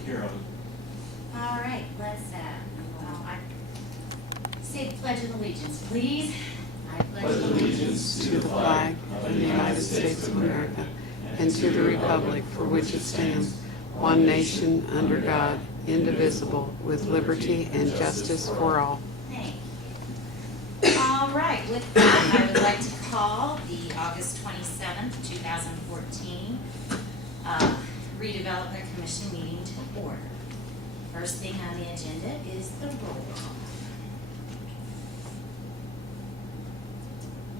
took care of it. All right, let's, I say the Pledge of Allegiance, please. I Pledge allegiance to the flag of the United States of America and to the republic for which it stands, one nation, under God, indivisible, with liberty and justice for all. Thank you. All right, with that, I would like to call the August 27th, 2014 Redevelopment Commission meeting to order. First thing on the agenda is the roll call.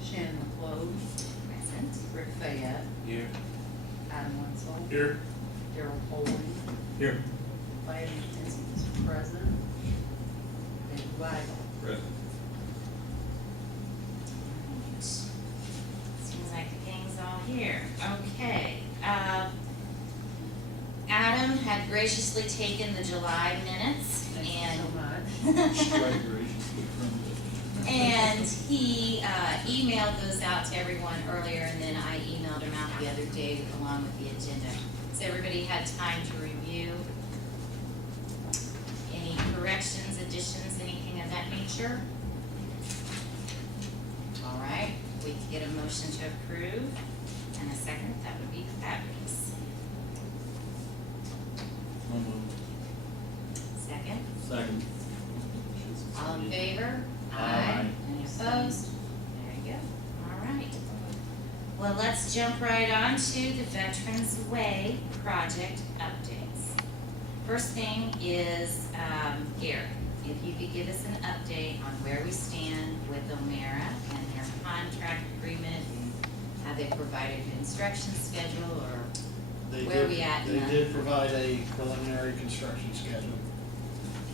Shannon McClove, Present. Rick Fayette, Here. Adam Wenzel, Here. Daryl Poling, Here. Diane McKenzie is present, David Weigel. Present. Seems like the gang's all here. Okay. Adam had graciously taken the July minutes Thank you and so much. and he emailed those out to everyone earlier, and then I emailed them out the other day along with the agenda. So everybody had time to review. Any corrections, additions, anything of that nature? All right, we could get a motion to approve, and a second, that would be fabulous. Second? Second. All in favor? Aye. Any opposed? There you go. All right. Well, let's jump right on to the Veterans Way project updates. First thing is, Gary, if you could give us an update on where we stand with O'Mara and their contract agreement, and have they provided an instruction schedule, or They where are did- we at in They that? did provide a preliminary construction schedule.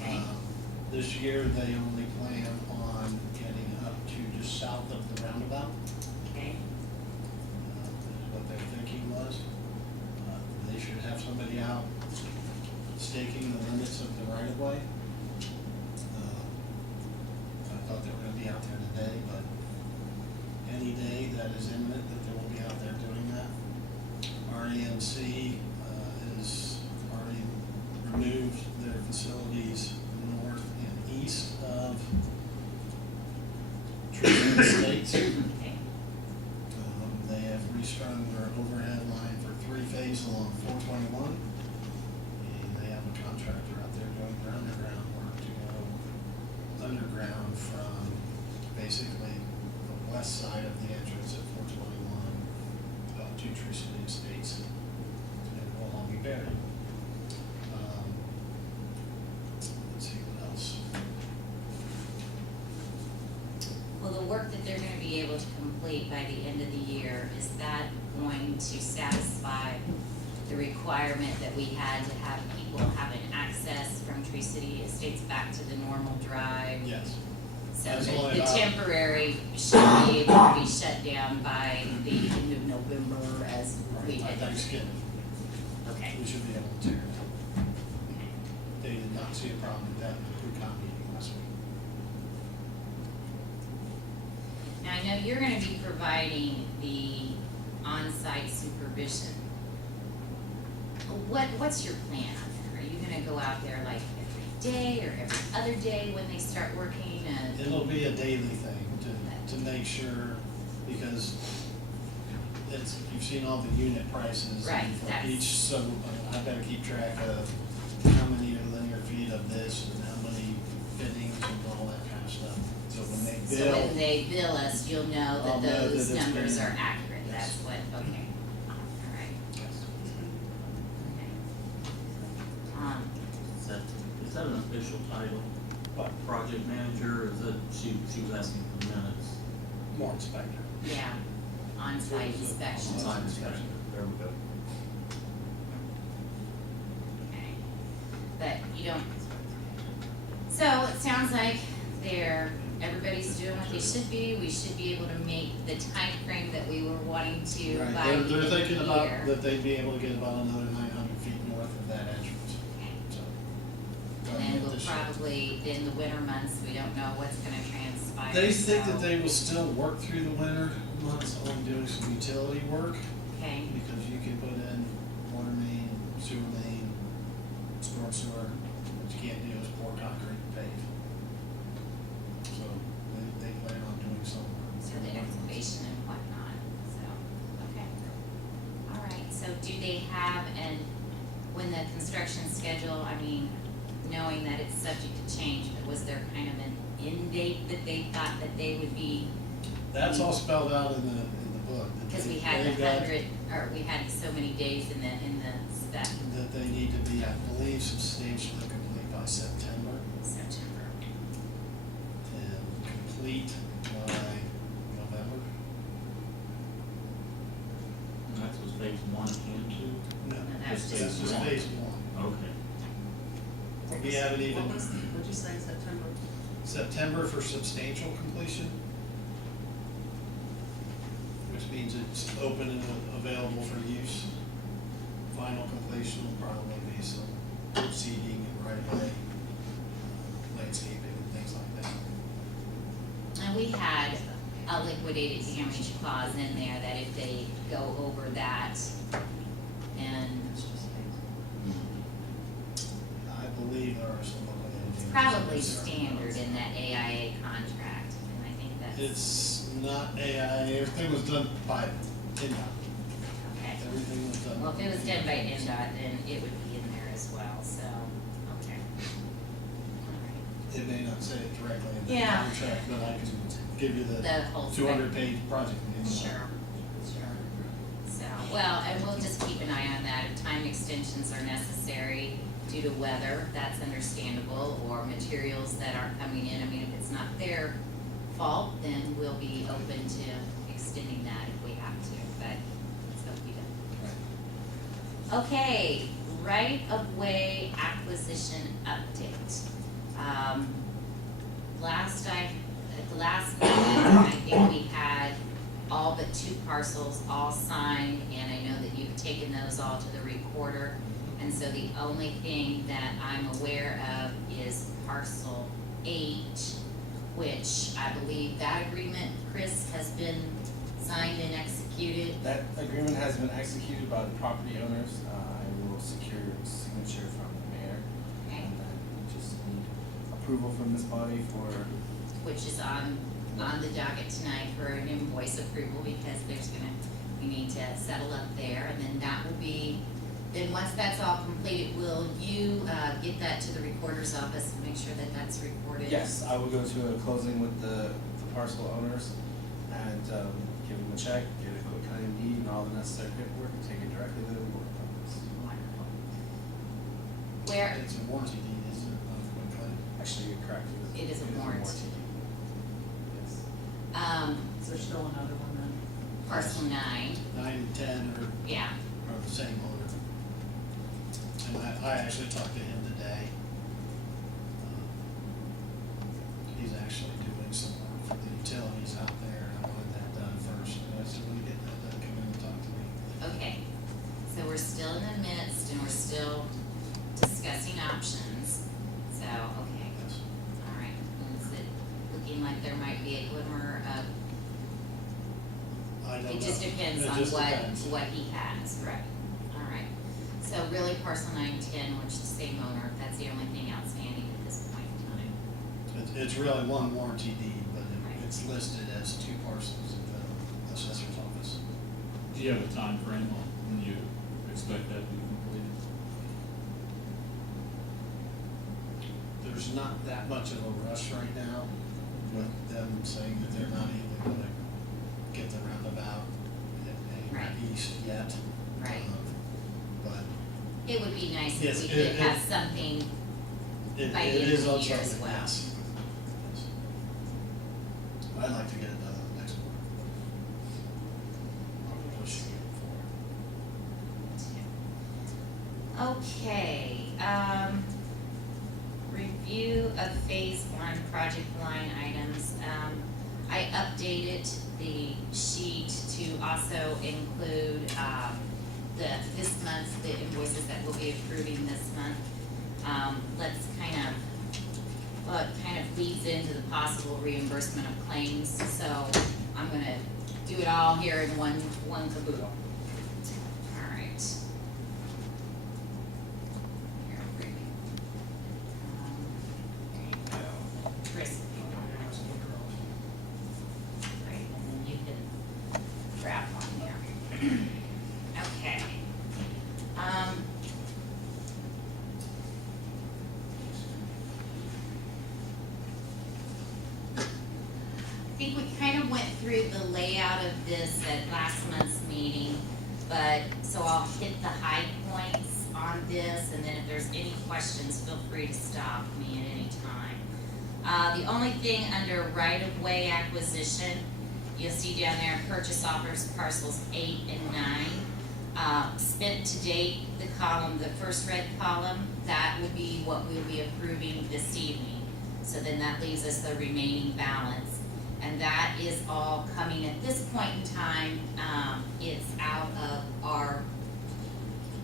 Okay. This year, they only plan on getting up to just south of the roundabout, Okay, is what their thinking was. They should have somebody out staking the limits of the right-of-way. I thought they were gonna be out there today, but any day that is imminent that they will be out there doing that. REMC has already removed their facilities north and east of Trinity Estates. okay, They have restrung their overhead line for 3-phase along 421. And they have a contractor out there doing their underground work to go underground from basically the west side of the entrance at 421 up to Tree City Estates, and it will all be buried. Let's see what else. well, the work that they're gonna be able to complete by the end of the year, is that going to satisfy the requirement that we had to have people having access from Tree City Estates back to the normal drive? Yes. So That's the only the about- temporary should be able to be shut down by the end of November as we Right, by did. Thanksgiving, Okay, we should be able to tear it down. They did not see a problem with that in the pre-con meeting last week. now I know you're gonna be providing the on-site supervision. What's your plan on there? Are you gonna go out there like every day or every other day when they start working? It'll be a daily thing to make sure, because it's, you've seen all the unit prices. Right, for that's- each, so I've gotta keep track of how many linear feet of this and how many fittings and all that kind of stuff. So when they So bill, when they bill us, you'll know I'll that know that those it's numbers been- are accurate, Yes. that's what, okay, alright, yes. okay. Is that an official title? What? Project manager, or is that, she was asking for minutes? More inspector. Yeah, on-site inspections. Site inspection, there we go. Okay, but you don't, so it sounds like everybody's doing what they should be, we should be able to make the time frame that we were wanting to Right, by the they're end of thinking the about year. that they'd be able to get about another 900 feet north of that entrance, Okay. so. And then we'll This year. probably, in the winter months, we don't know what's gonna transpire. They think so- that they will still work through the winter months on doing some utility work, Okay, because you can put in water main, sewer main, storm sewer. What you can't do is pour concrete and pave. So they plan on doing some. So the excavation and whatnot, so, okay. All right, so do they have, and when the construction schedule, I mean, knowing that it's subject to change, but was there kind of an end date that they thought that they would be? That's all spelled out in the book. that Because we they- had they've the got 100, or we had so many days in the spec, That they need to be, I believe, substantially complete by September September. and complete by November. And that was phase 1 and 2? No, that's that's just just one. phase one. Okay. We haven't even, What'd you say, September? September for substantial completion, which means it's open and available for use. Final completion will probably be some seeding and right-of-way, landscaping and things like that. And we had a liquidated damage clause in there that if they go over that, and I believe there are some liquidated it's damages. probably standard in that AIA contract, and I think that's, It's not AI, everything was done by PennDOT. okay. Everything was done. Well, if it was done by NDOT, then it would be in there as well, so, okay. All It may not say it directly in the Yeah. contract, but I can give you right. the The whole spec. 200-page project manual. Sure, sure. So, well, and we'll just keep an eye on that. If time extensions are necessary due to weather, that's understandable, or materials that aren't coming in. I mean, if it's not their fault, then we'll be open to extending that if we have to, but so we don't. Okay, right-of-way acquisition update. At the last meeting, I think we had all but 2 parcels all signed, and I know that you've taken those all to the recorder. And so the only thing that I'm aware of is parcel 8, which I believe that agreement, Chris, has been signed and executed. That agreement has been executed by the property owners. I will secure a signature from the mayor. Okay. And then we just need approval from this body for, Which is on the docket tonight for an invoice approval, because we need to settle up there, and then that will be, then once that's all completed, will you, get that to the recorder's office and make sure that that's recorded? yes, I will go to a closing with the parcel owners and give them a check, get a quick claim deed and all the necessary paperwork, and take it directly to the recorder's office. Wonderful. Where, It's a warranty deed, isn't it, not a quick claim? Actually, you're correct. It is a warranty. Yes. Is there still another one then? parcel 9, 9 and 10 yeah, are the same owner. And I actually talked to him today. He's actually doing some work for the utilities out there, and I wanted that done first. And I said, when you get that done, come in and talk to me. okay. So we're still in the midst, and we're still discussing options, so, okay. Yes. All right, and is it looking like there might be a glimmer of, I don't know. it just depends It on just depends. what he has, right? All right, so really parcel 910, which is the same owner, that's the only thing outstanding at this point in time. It's really one warranty deed, but Right. it's listed as 2 parcels at the assessor's office. Do you have a time frame on when you expect that to be completed? There's not that much of a rush right now, with them saying that they're not even gonna get the roundabout Right. east yet. Right. But It would be nice Yes, if we could have something, it By the end is of the on year as something, well. yes. Yes. I'd like to get it done on the next one. I'll push for. okay, review of phase 1 project line items. I updated the sheet to also include, this month, the invoices that we'll be approving this month. Let's well, it kind of leads into the possible reimbursement of claims, so I'm gonna do it all here in one caboodle. All right. Here, bring Okay. I think we kind of went through the layout of this at last month's meeting, but, so I'll hit the high points on this, and then if there's any questions, feel free to stop me at any time. The only thing under right-of-way acquisition, you'll see down there, purchase offers parcels 8 and 9. Spent to date, the column, the first red column, that will be what we'll be approving this evening. So then that leaves us the remaining balance. And that is all coming at this point in time, it's out of our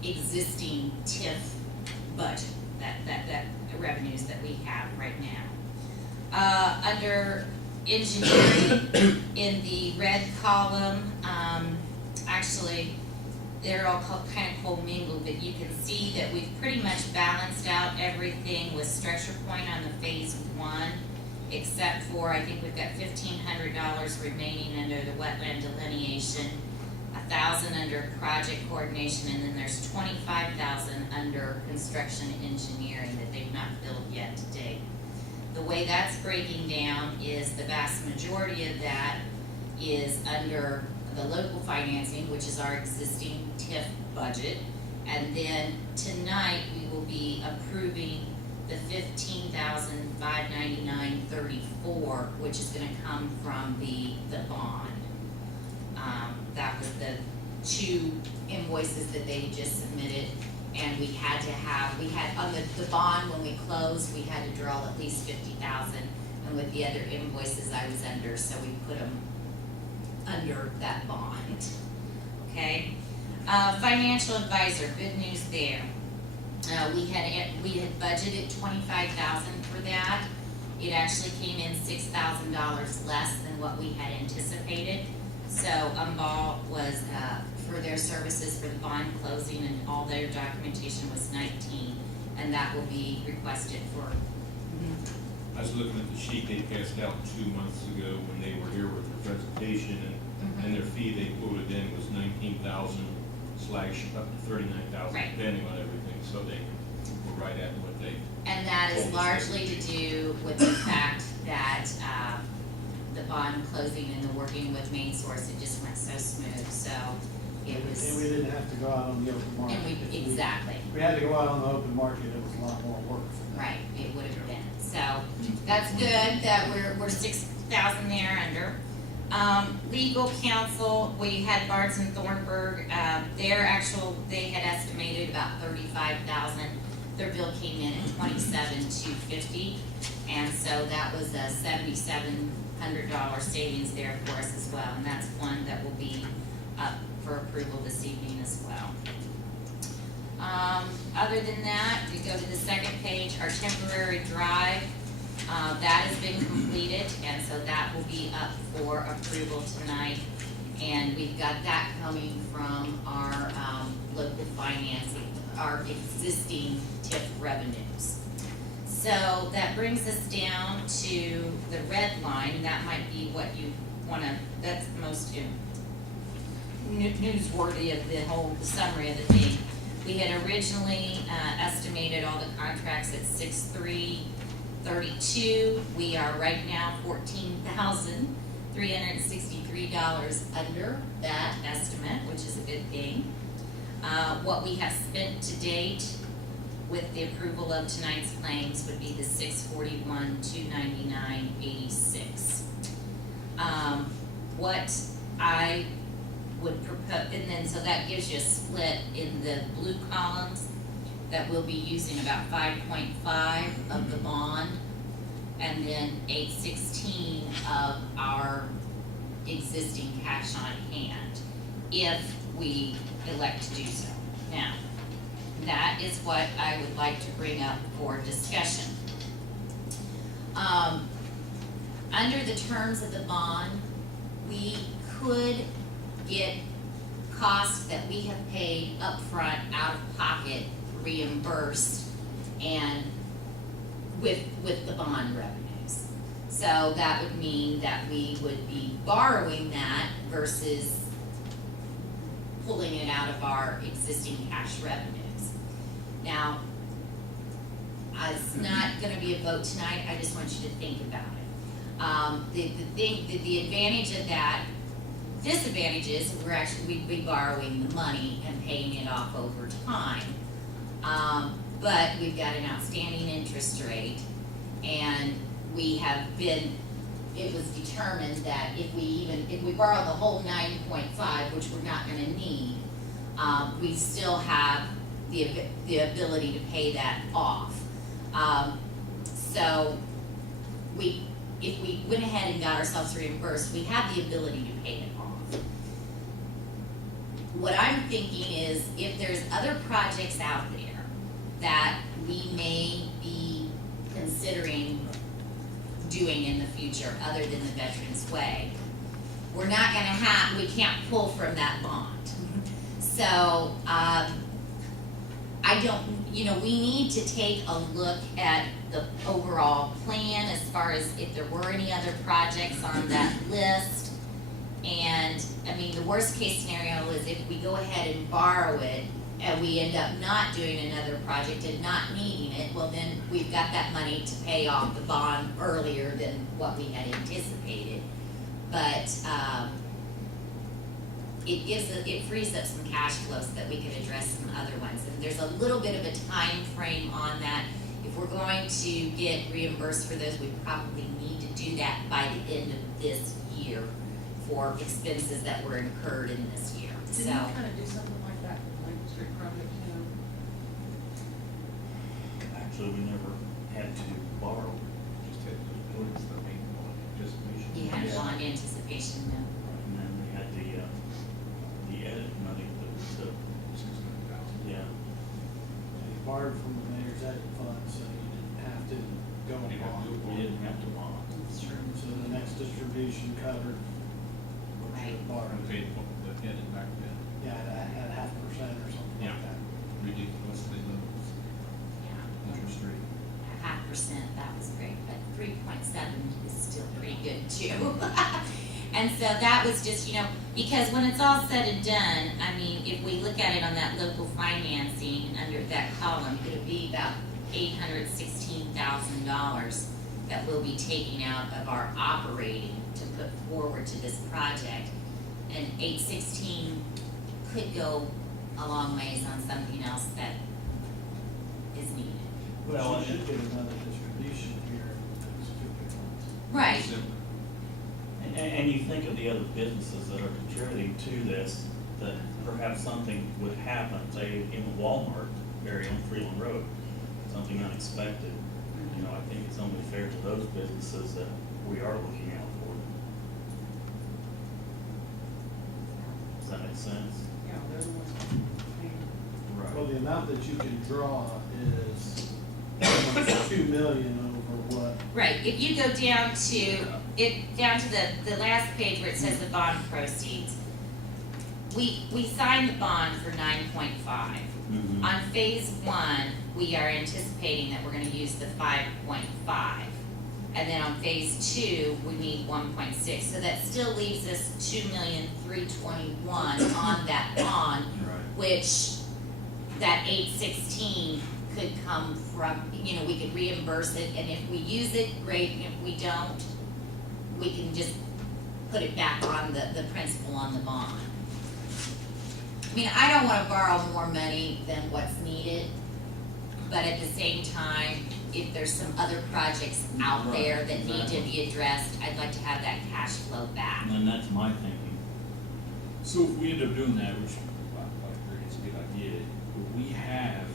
existing TIF budget, that revenues that we have right now. Under engineering, in the red column, actually, they're all kind of commingled, but you can see that we've pretty much balanced out everything with Structure Point on the phase 1, except for, I think we've got $1,500 remaining under the wetland delineation, $1,000 under project coordination, and then there's $25,000 under construction engineering that they've not filled yet to date. The way that's breaking down is the vast majority of that is under the local financing, which is our existing TIF budget. And then tonight, we will be approving the $15,599.34, which is gonna come from the bond. That was the 2 invoices that they just submitted, and we had on the bond, when we closed, we had to draw at least $50,000, and with the other invoices I was under, so we put them under that bond, okay? Financial advisor, good news there. We had budgeted $25,000 for that. It actually came in $6,000 less than what we had anticipated. So Umball was, for their services for the bond closing and all their documentation was 19, and that will be requested for. I was looking at the sheet they passed out 2 months ago when they were here with their presentation, and their fee they quoted in was 19,000 / up to 39,000, Right. depending on everything, so they were right at what they. And that is largely to do with the fact that, the bond closing and the working with Main Source, it just went so smooth, so it was. And we didn't have to go out on the open market. And If exactly, we had to go out on the open market, it was a lot more work for them. right, it would have been, so that's good that we're 6,000 there under. Legal counsel, we had Barnes and Thornburg, they had estimated about 35,000. Their bill came in at 27,250, and so that was a $7,700 savings there for us as well, and that's one that will be up for approval this evening as well. Other than that, we go to the second page, our temporary drive, that has been completed, and so that will be up for approval tonight. And we've got that coming from our local financing, our existing TIF revenues. So that brings us down to the red line. That might be what you wanna, that's the most newsworthy of the summary of the thing. We had originally estimated all the contracts at 6,332. We are right now $14,363 under that estimate, which is a good thing. What we have spent to date with the approval of tonight's claims would be the $641,299.86. What I would propose, and then so that gives you a split in the blue columns that we'll be using about 5.5 of the bond, and then 816 of our existing cash on hand, if we elect to do so. Now, that is what I would like to bring up for discussion. Under the terms of the bond, we could get costs that we have paid upfront out of pocket reimbursed and with the bond revenues. So that would mean that we would be borrowing that versus pulling it out of our existing cash revenues. Now, it's not gonna be a vote tonight, I just want you to think about it. The advantage of that, disadvantage is we'd be borrowing the money and paying it off over time. But we've got an outstanding interest rate, and it was determined that if we borrow the whole 9.5, which we're not gonna need, we still have the ability to pay that off. So if we went ahead and got ourselves reimbursed, we have the ability to pay it off. What I'm thinking is, if there's other projects out there that we may be considering doing in the future other than the Veterans Way, we can't pull from that bond. So, we need to take a look at the overall plan as far as if there were any other projects on that list. And, the worst case scenario is if we go ahead and borrow it and we end up not doing another project and not needing it, well then we've got that money to pay off the bond earlier than what we had anticipated. But, it frees up some cash flow so that we could address some other ones. And there's a little bit of a time frame on that. If we're going to get reimbursed for those, we probably need to do that by the end of this year for expenses that were incurred in this year. Did you kind of do something like that with Lincoln Street project, Actually, we never had to borrow, just had those buildings that made anticipation. You had bond anticipation, no? And then we had the edit money that we took. Yeah. You borrowed from the mayor's edit fund, so you didn't have to go and bond. We didn't have to bond. That's true. So the next distribution covered what you had borrowed. Paid the edit back then, Yeah, at 0.5% or something Yeah. like that. ridiculously low Yeah. interest rate. 0.5%, that was great, but 3.7 is still pretty good too. And so that was just, because when it's all said and done, if we look at it on that local financing under that column, it'll be about $816,000 that we'll be taking out of our operating to put forward to this project. And 816 could go a long ways on something else that is needed. Well, you should get another distribution here in the next 2 months. Right. And you think of the other businesses that are contributing to this, that perhaps something would happen, say in the Walmart area on Freeland Road, something unexpected. I think it's only fair to those businesses that we are looking out for. Does that make sense? Yeah, they're the ones paying. Well, the amount that you can draw is almost 2 million over what? Right, if you go down to the last page where it says the bond proceeds, we signed the bond for 9.5. Mm-hmm. On phase 1, we are anticipating that we're gonna use the 5.5. And then on phase 2, we need 1.6, so that still leaves us 2,321,000 on that bond, Right. which that 816 could come from, we could reimburse it, and if we use it, great, and if we don't, we can just put it back on the principal on the bond. I don't wanna borrow more money than what's needed, but at the same time, if there's some other projects out Right, there that need to exactly. be addressed, I'd like to have that cash flow back. And that's my thinking. So if we end up doing that, which I agree is a good idea, but we have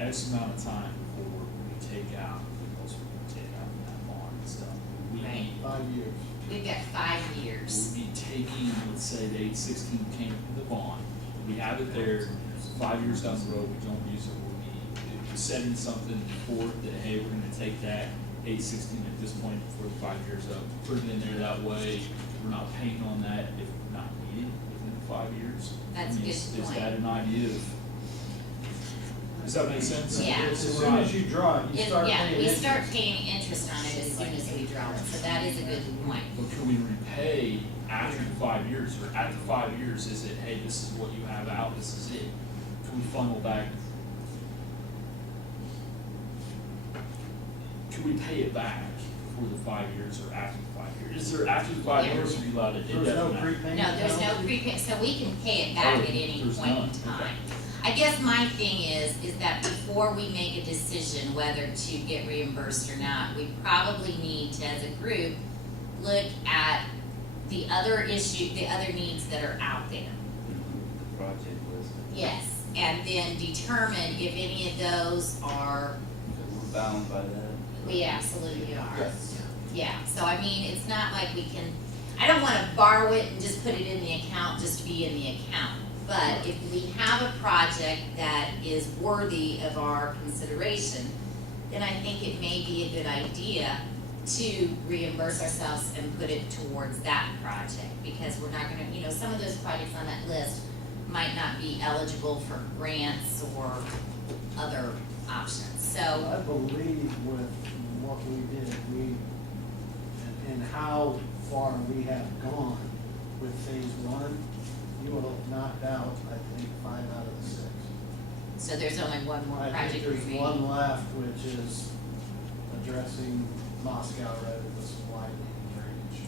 X amount of time before we take out, because we take out that bond and stuff. We Right. 5 years. We've got 5 years. We'll be taking, let's say the 816 came from the bond, we have it there, 5 years down the road, we don't use it, we'll be setting something for it that, hey, we're gonna take that 816 at this point before the 5 years up, put it in there that way, we're not paying on that if not needed within 5 years. That's a good Is point. that an idea of, does that make sense? Yeah. As soon as you draw it, you start paying We interest. start paying interest on it as soon as we draw it, so that is a good point. But can we repay after the 5 years, or at the 5 years, is it, hey, this is what you have out, this is it? Can we funnel back? Can we pay it back for the 5 years or after the 5 years? Is there, after the 5 Yeah. years, are you allowed to, it There's no doesn't matter? prepayment. No, there's no penalty? prepay, so we can pay it back Oh, at any there's point in none, time. okay. I guess my thing is that before we make a decision whether to get reimbursed or not, we probably need to, as a group, look at the other the other needs that are out there. Project list. Yes, and then determine if any of those are, We're bound by that. we absolutely are. Yes. Yeah, so I mean, it's not like we can, I don't wanna borrow it and just put it in the account just to be in the account. But if we have a project that is worthy of our consideration, then I think it may be a good idea to reimburse ourselves and put it towards that project. Because we're not gonna, you know, some of those projects on that list might not be eligible for grants or other options, so. I believe with what we did, and how far we have gone with phase one, you will have knocked out, I think, 5 out of the 6. So there's only one more I project think there's remaining. one left, which is addressing Moscow Road with some widening and drainage.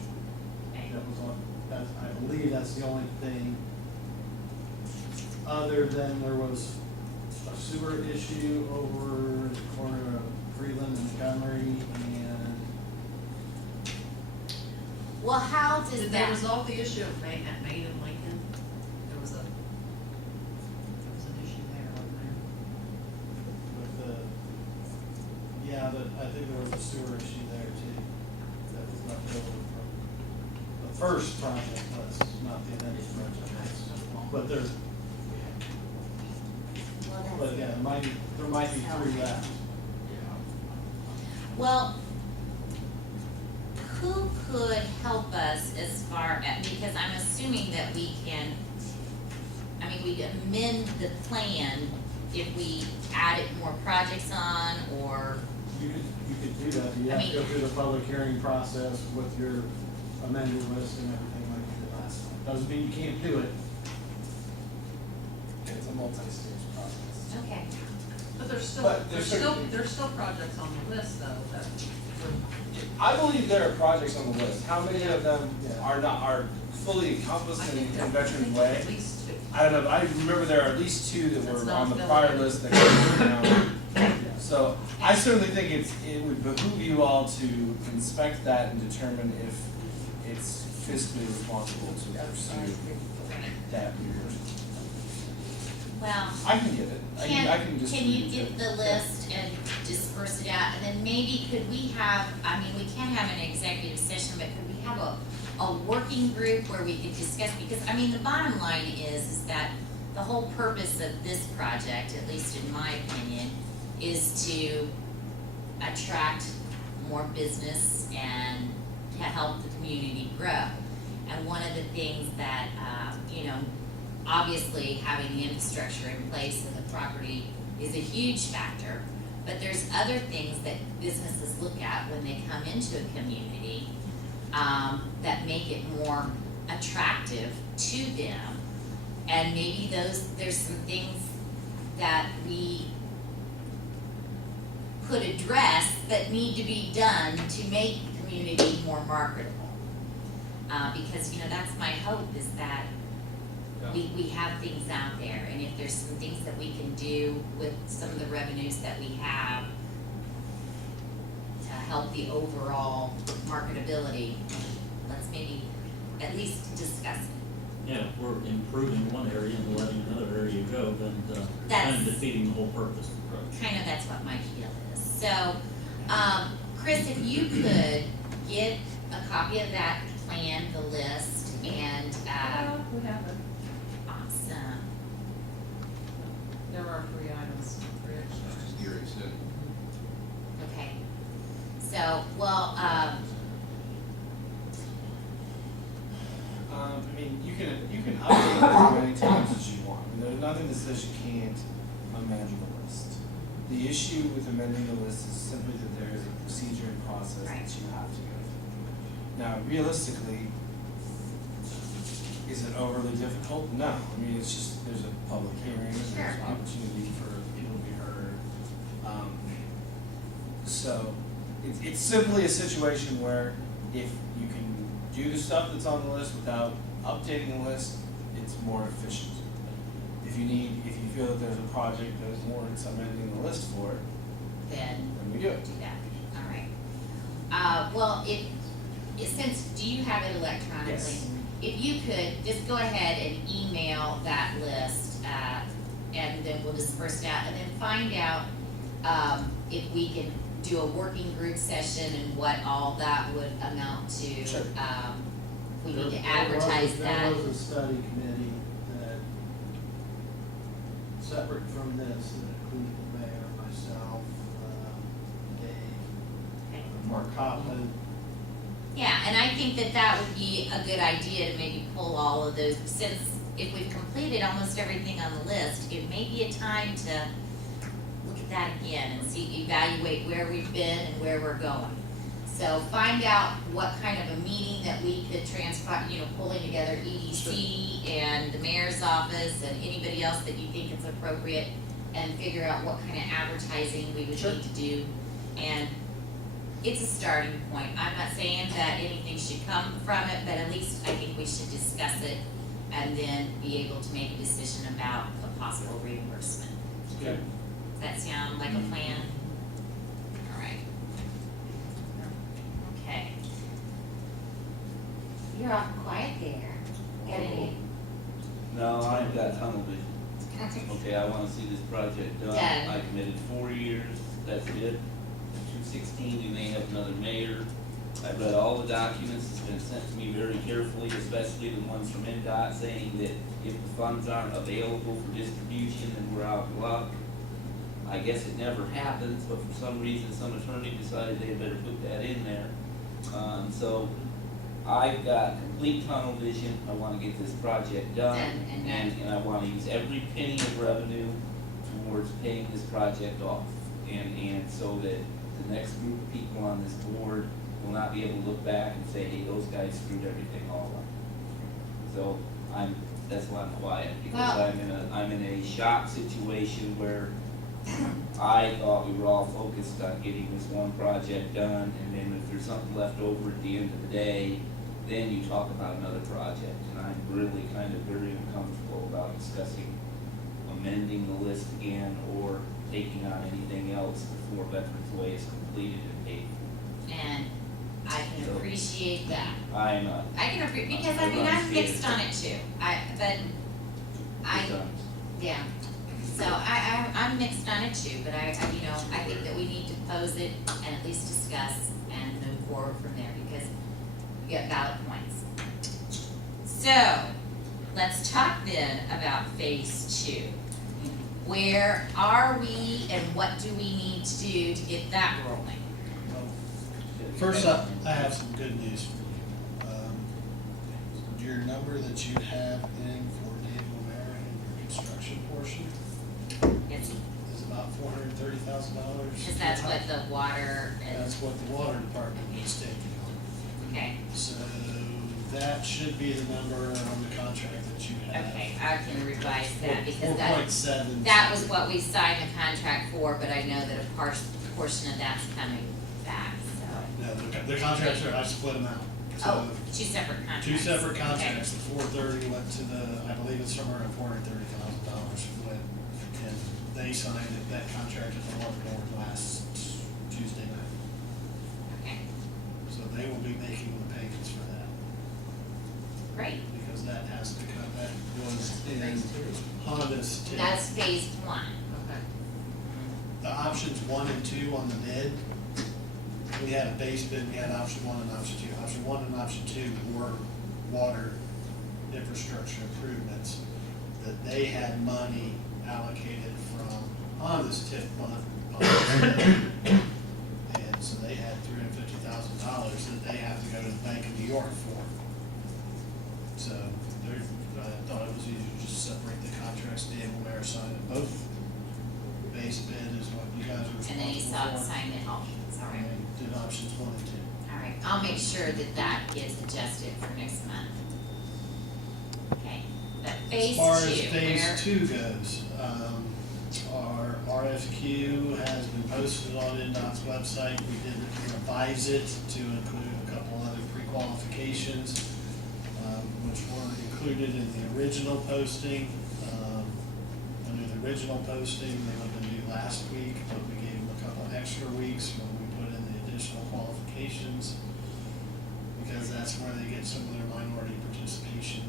Okay. That was on, that's, I believe that's the only thing, other than there was a sewer issue over the corner of Freeland and Montgomery, and Well, how does Did they that, resolve the issue of Maine, at Maine and Lincoln? There was an issue there, wasn't there? with the, yeah, I think there was a sewer issue there too, that was left over from the first project list, not the amended project list. But there's, well, that's. but yeah, there might be 3 left. Well, who could help us as far as, because I'm assuming that we can, I mean, we amend the plan if we added more projects on, or, You could do that, you I have to mean- go through the public hearing process with your amended list and everything like you did last time. Doesn't mean you can't do it. It's a multi-stage process. okay. But But there's certain- there's still projects on the list though, that I believe there are projects on the list. How many of them Yeah. are fully I encompassed in think that, Veterans Way? at least 2. I don't know, I remember there are at least 2 that That's were not on the filled prior in. list that came down. So I certainly think it would behoove you all to inspect that and determine if it's fiscally responsible to pursue that reimbursement. Well, I can get it. I can just. can you get the list and disperse it out, and then maybe could we have, I mean, we can't have an executive session, but could we have a working group where we could discuss, because, I mean, the bottom line is that the whole purpose of this project, at least in my opinion, is to attract more business and to help the community grow. And one of the things that, you know, obviously having the infrastructure in place and the property is a huge factor, but there's other things that businesses look at when they come into a community, that make it more attractive to them. And maybe there's some things that we could address that need to be done to make the community more marketable. Because, you know, that's my hope, is that we have things out there, and if there's some things that we can do with some of the revenues that we have to help the overall marketability, let's maybe at least discuss it. Yeah, if we're improving one area and letting another area go, then kind That's- of defeating the whole purpose. Kind of, that's what my feel is. So, Chris, if you could get a copy of that plan, the list, and, We have it. awesome. There are 3 items, 3 extras. Okay. So, well, I mean, you can update it as many times as you want. I mean, there's nothing that says you can't amend the list. The issue with amending the list is simply that there is a procedure and process Right. that you have to go through. Now, realistically, Is it overly difficult? No, I mean, it's just, there's a public hearing, there's Sure. an opportunity for people to be heard. So, it's simply a situation where if you can do the stuff that's on the list without updating the list, it's more efficient. If you feel that there's a project that is warrants amending the list for, Then then we do it. do that, all right. Well, since, do you have it electronically? Yes. If you could, just go ahead and email that list, and then we'll disperse it out, and then find out, if we can do a working group session and what all that would amount to. Sure. We need to There advertise was- that. There was a study committee that, separate from this, that included the mayor, myself, Dave, Mark Hoffman. Yeah, and I think that that would be a good idea to maybe pull all of those, since if we've completed almost everything on the list, it may be a time to look at that again and see, evaluate where we've been and where we're going. So find out what kind of a meeting that we could pulling together EDC and the mayor's office and anybody else that you think is appropriate, and figure out what kind of advertising we would need to do. And it's a starting point. I'm not saying that anything should come from it, but at least I think we should discuss it and then be able to make a decision about a possible reimbursement. Okay. Does that sound like a plan? All right. Okay. You're all quiet there. Got any? No, I've got tunnel vision. Okay, I wanna see this project done. Done. I committed 4 years, that's it. 2016, you may have another mayor. I've read all the documents, it's been sent to me very carefully, especially the ones from NDOT saying that if the funds aren't available for distribution, then we're out of luck. I guess it never happens, but for some reason, some attorney decided they had better put that in there. So I've got complete tunnel vision, I wanna get this project done, Done, and I wanna use every penny of revenue towards paying this project off. And so that the next group of people on this board will not be able to look back and say, hey, those guys screwed everything all up. So that's why I'm quiet, because Well- I'm in a shock situation where I thought we were all focused on getting this one project done, and then if there's something left over at the end of the day, then you talk about another project, and I'm really kind of very uncomfortable about discussing amending the list again or taking on anything else before Veterans Way is completed and paid for. And I can appreciate that. I I can appreciate, because I mean, I'm mixed on it too. Yeah. So I'm mixed on it too, but I think that we need to pose it and at least discuss and move forward from there, because we get valid points. So, let's talk then about phase 2. Where are we and what do we need to do to get that rolling? Well, first up, I have some good news for you. Your number that you have in for Dave O'Mara in your construction portion It's, is about $430,000. because that's what the water is, That's what the water department is taking on. okay. So that should be the number on the contract that you have. Okay, I can revise that, because 4.7. that was what we signed the contract for, but I know that a portion of that's coming back, so. No, the contracts are, I split them out. So Oh, 2 separate contracts. two separate Okay. contracts, the 430 went to I believe it's somewhere around $430,000 went, and they signed it, that contract at the water board last Tuesday night. Okay, So they will be making the payments for that, great. because that has to come, that was in Honda's too. That's phase 1. Okay. The options 1 and 2 on the bid, we had a base bid, we had option 1 and option 2. Option 1 and option 2 were water infrastructure improvements that they had money allocated from Honda's TIF fund. And so they had $350,000 that they have to go to the Bank of New York for. So I thought it was easier to just separate the contracts. Dave O'Mara signed it. Both base bid is what you guys are And then you responsible for. signed it, options, all right. And did options 1 and 2. All right, I'll make sure that that gets adjusted for next month. Okay, but As phase far as two, where, phase two goes, our RFQ has been posted on NDOT's website. We did revise it to include a couple other pre-qualifications, which weren't included in the original posting. Under the original posting, they would have been due last week, but we gave them a couple extra weeks when we put in the additional qualifications, because that's where they get some of their minority participation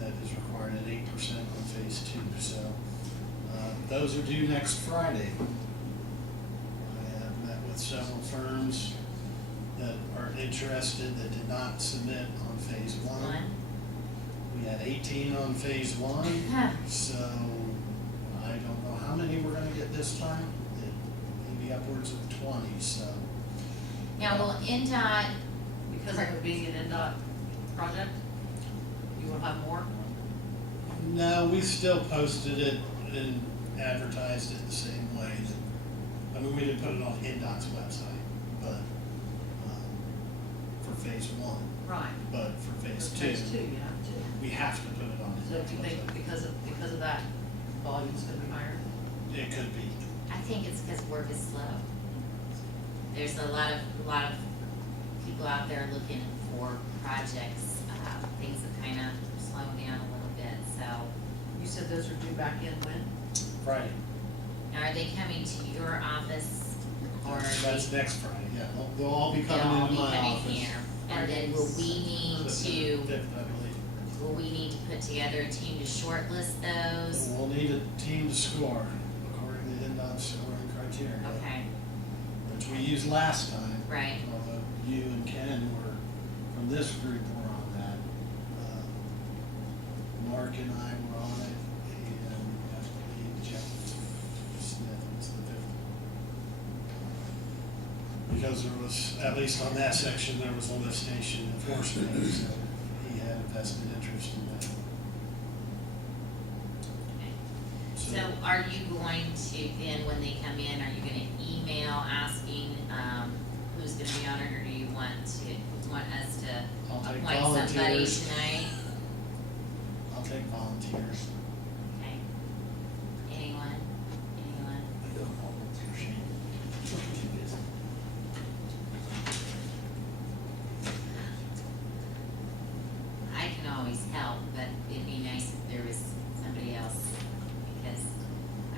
that is required at 8% on phase two. So those are due next Friday. I have met with several firms that are interested that did not submit on phase one. one, We had 18 on phase one, so I don't know how many we're gonna get this time. It may be upwards of 20, so. now will NDOT, Because of it being an NDOT project, you will have more? No, we still posted it and advertised it the same way. I mean, we didn't put it on NDOT's website, but, for phase one, Right. but for phase For two, phase two, you have to. we have to put it on So NDOT's do you think website. because of that, volume's gonna be higher? It could be. I think it's because work is slow. There's a lot of people out there looking for projects, things have kind of slowed down a little bit, so. You said those are due back in when? Friday. Now, are they coming to your office, or are That's they, next Friday, yeah. They'll all be they'll coming all into be my coming office. here? And then will we need The to, 5th, I believe. will we need to put together a team to shortlist those? We'll need a team to score according to NDOT's scoring criteria. Okay, Which we used last time. right, Although you and Ken were, from this group were on that. Mark and I were on it, and I believe Jeff Smith was the fifth. Because there was, at least on that section, there was a lift station enforcement, so he had a vested interest in that. okay. So are you going to then, when they come in, are you gonna email asking, who's gonna be on it, or do you want us to I'll take appoint somebody volunteers. tonight? I'll take volunteers. Okay. Anyone? I can always help, but it'd be nice if there was somebody else, because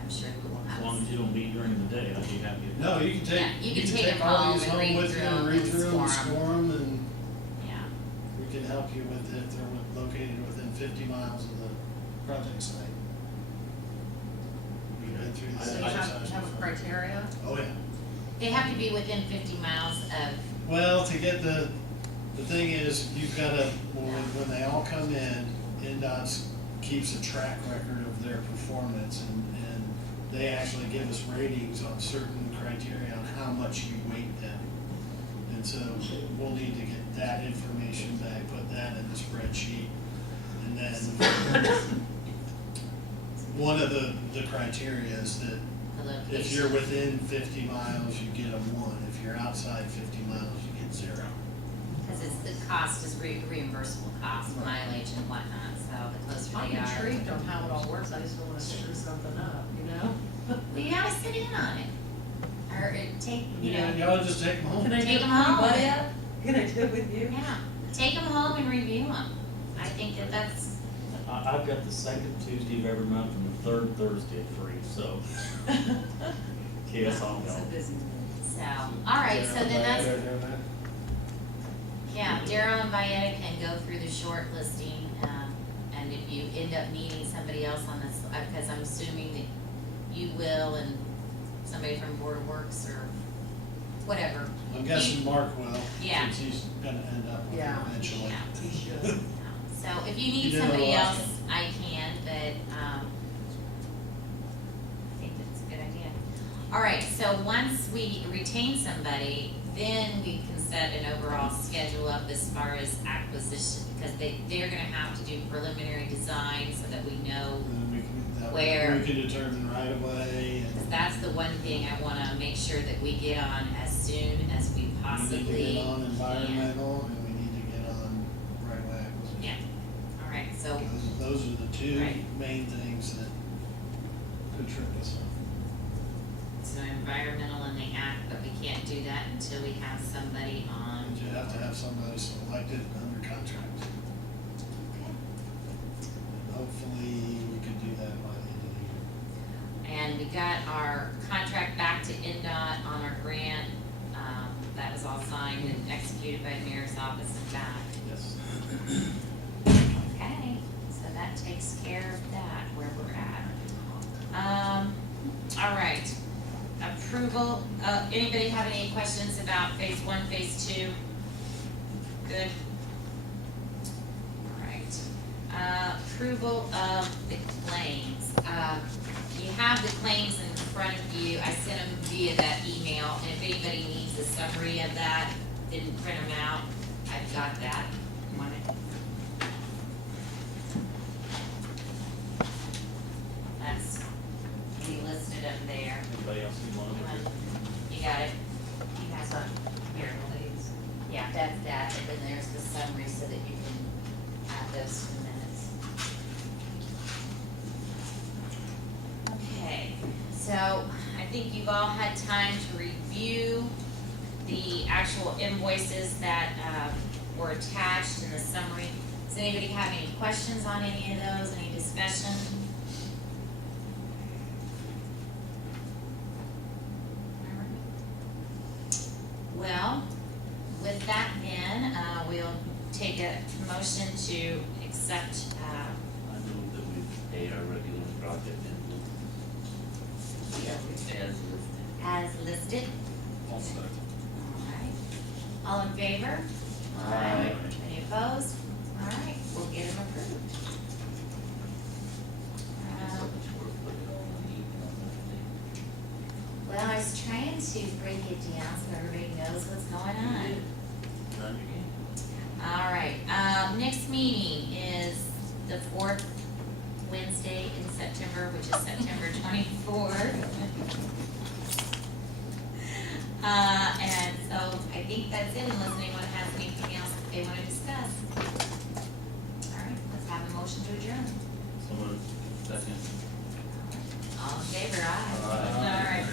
I'm sure we will have. As long as you don't meet during the day, I'd be happy. to- No, you can take, Yeah, you you can can take take them all home these and home read with you through and them read and through them, score 'em. score them, and Yeah, we can help you with it. They're located within 50 miles of the project site. We've been through So the you exercise have a before. criteria? Oh, yeah. they have to be within 50 miles of, Well, to get the thing is, you've gotta, when they all come in, NDOT keeps a track record of their performance, and they actually give us ratings on certain criteria on how much you weight them. And so we'll need to get that information back, put that in the spreadsheet, and then one of the criteria is that the location. if you're within 50 miles, you get a 1. If you're outside 50 miles, you get 0. Because it's, the cost is reimbursable cost, mileage and whatnot, so the closer I'm they are. intrigued on how it all works, I just don't wanna screw something up, you know? Well, you gotta sit in on it, or take, you Yeah, know, y'all just take them home. Can I Take do 'em it with home. you, buddy? Can I do it with you? yeah, take them home and review them. I think that's, I've got the second Tuesday of every month and the third Thursday free, so. Yes, I'll It's a go. busy one. so, all right, so then that's, They're doing that. yeah, Darryl and Vieta can go through the short listing, and if you end up needing somebody else on this, because I'm assuming that you will, and somebody from Board of Works or whatever. I'm guessing Mark will, Yeah. since he's gonna end up with it Yeah. eventually. Yeah. He should. So if you You need did it somebody last else, time. I can, but, I think that's a good idea. All right, so once we retain somebody, then we can set an overall schedule up as far as acquisition, because they're gonna have to do preliminary design so that we know, And then we can, that Where? way we can determine right away, and because that's the one thing I wanna make sure that we get on as soon as we we need possibly to get on can. environmental, and we need to get on right away acquisition. Yeah, so, Those are the two Right. main things that could trip us up. so environmental in the act, but we can't do that until we have somebody on. And you have to have somebody selected under contract. Okay. And hopefully, we could do that by the end of the year. And we got our contract back to NDOT on our grant, that was all signed and executed by the mayor's office and back. Yes. Okay, so that takes care of that, where we're at. All right, approval, anybody have any questions about phase one, phase two? Good. All right, approval of the claims. You have the claims in front of you, I sent them via that email, and if anybody needs a summary of that, didn't print them out, I've got that. Want it? That's, we listed them there. Anybody else need one of them? You got it? You have some? Here, please. Yeah, that's that, and then there's the summary so that you can add those to the minutes. Okay, so I think you've all had time to review the actual invoices that were attached in the summary. Does anybody have any questions on any of those, any discussion? Well, with that then, we'll take a motion to accept, I move that we pay our regular project as listed. I'll second. All right. All in favor? Aye. Any opposed? All right, we'll get them approved. Well, I was trying to break it down so everybody knows what's going on. All right, next meeting is the fourth Wednesday in September, which is September 24th. And so I think that's it, unless anyone has anything else that they want to discuss. All right, let's have a motion to adjourn. Someone, second. All in favor, aye. Aye.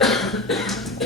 All right.